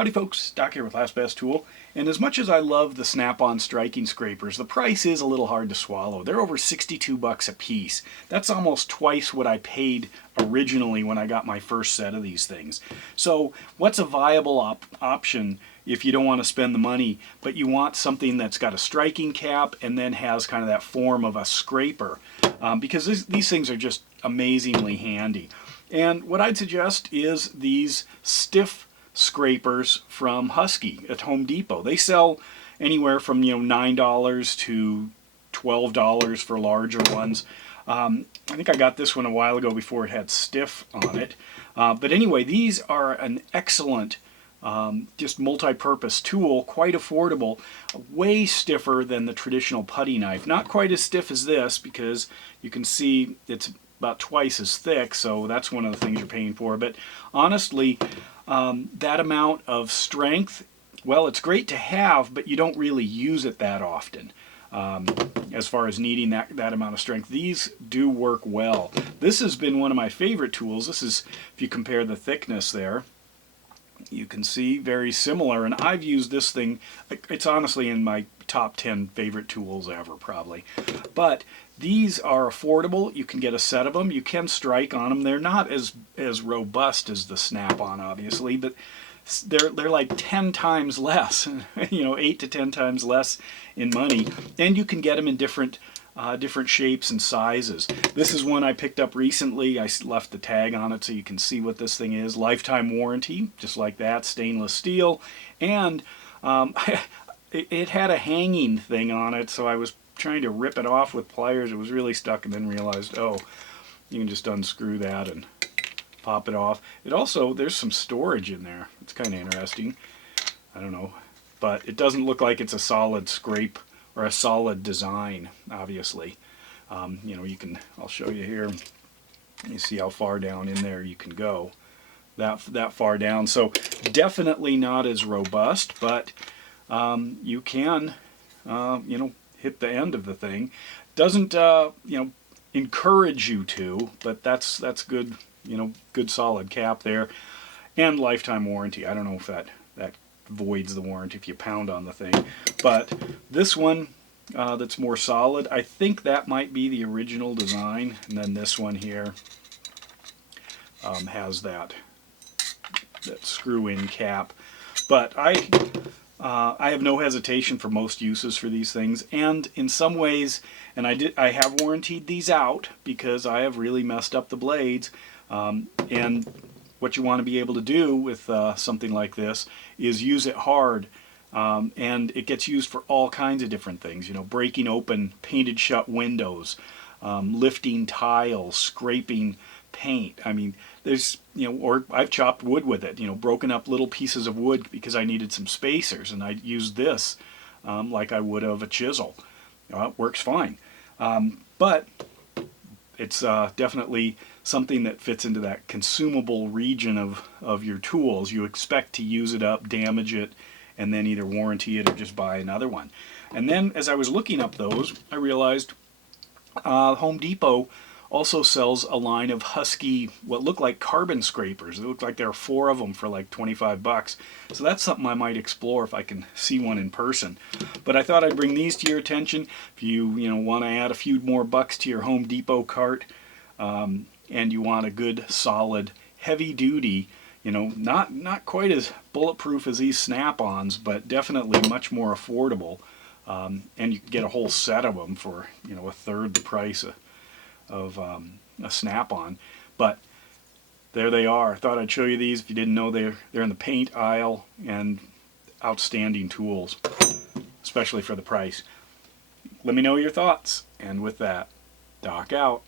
Howdy folks, Doc here with Last Best Tool, and as much as I love the Snap-on striking scrapers, the price is a little hard to swallow. They're over 62 bucks a piece. That's almost twice what I paid originally when I got my first set of these things. So what's a viable option if you don't want to spend the money, but you want something that's got a striking cap and then has kind of that form of a scraper? Because these things are just amazingly handy. And what I'd suggest is these stiff scrapers from Husky at Home Depot. They sell anywhere from $9 to $12 for larger ones. I think I got this one a while ago before it had stiff on it. But anyway, these are an excellent just multi-purpose tool, quite affordable, way stiffer than the traditional putty knife. Not quite as stiff as this because you can see it's about twice as thick, so that's one of the things you're paying for. But honestly, that amount of strength, well, it's great to have, but you don't really use it that often. As far as needing that amount of strength, these do work well. This has been one of my favorite tools. This is, if you compare the thickness there, you can see very similar, and I've used this thing, it's honestly in my top 10 favorite tools ever, probably. But these are affordable. You can get a set of them. You can strike on them. They're not as robust as the Snap-on, obviously, but they're like 10 times less, 8 to 10 times less in money, and you can get them in different shapes and sizes. This is one I picked up recently. I left the tag on it so you can see what this thing is. Lifetime warranty, just like that, stainless steel, and it had a hanging thing on it, so I was trying to rip it off with pliers. It was really stuck, and then realized, oh, you can just unscrew that and pop it off. It also, there's some storage in there. It's kind of interesting. I don't know, but it doesn't look like it's a solid scrape or a solid design, obviously. You can, I'll show you here. You see how far down in there you can go. That far down. So definitely not as robust, but you can, hit the end of the thing. Doesn't, encourage you to, but that's good, good solid cap there. And lifetime warranty. I don't know if that voids the warranty if you pound on the thing. But this one that's more solid, I think that might be the original design. And then this one here has that screw-in cap. But I have no hesitation for most uses for these things, and in some ways, and I have warrantied these out because I have really messed up the blades, and what you want to be able to do with something like this is use it hard, and it gets used for all kinds of different things, breaking open painted shut windows, lifting tiles, scraping paint. I mean, there's, or I've chopped wood with it, broken up little pieces of wood because I needed some spacers, and I used this like I would of a chisel. It works fine. But it's definitely something that fits into that consumable region of your tools. You expect to use it up, damage it, and then either warranty it or just buy another one. And then as I was looking up those, I realized Home Depot also sells a line of Husky, what look like carbon scrapers. It look like there are 4 of them for like 25 bucks. So that's something I might explore if I can see one in person. But I thought I'd bring these to your attention. If you want to add a few more bucks to your Home Depot cart, and you want a good, solid, heavy duty, not quite as bulletproof as these Snap-ons, but definitely much more affordable. And you can get a whole set of them for a third the price of a Snap-on. But there they are. I thought I'd show you these if you didn't know they're in the paint aisle, and outstanding tools, especially for the price. Let me know your thoughts, and with that, Doc out.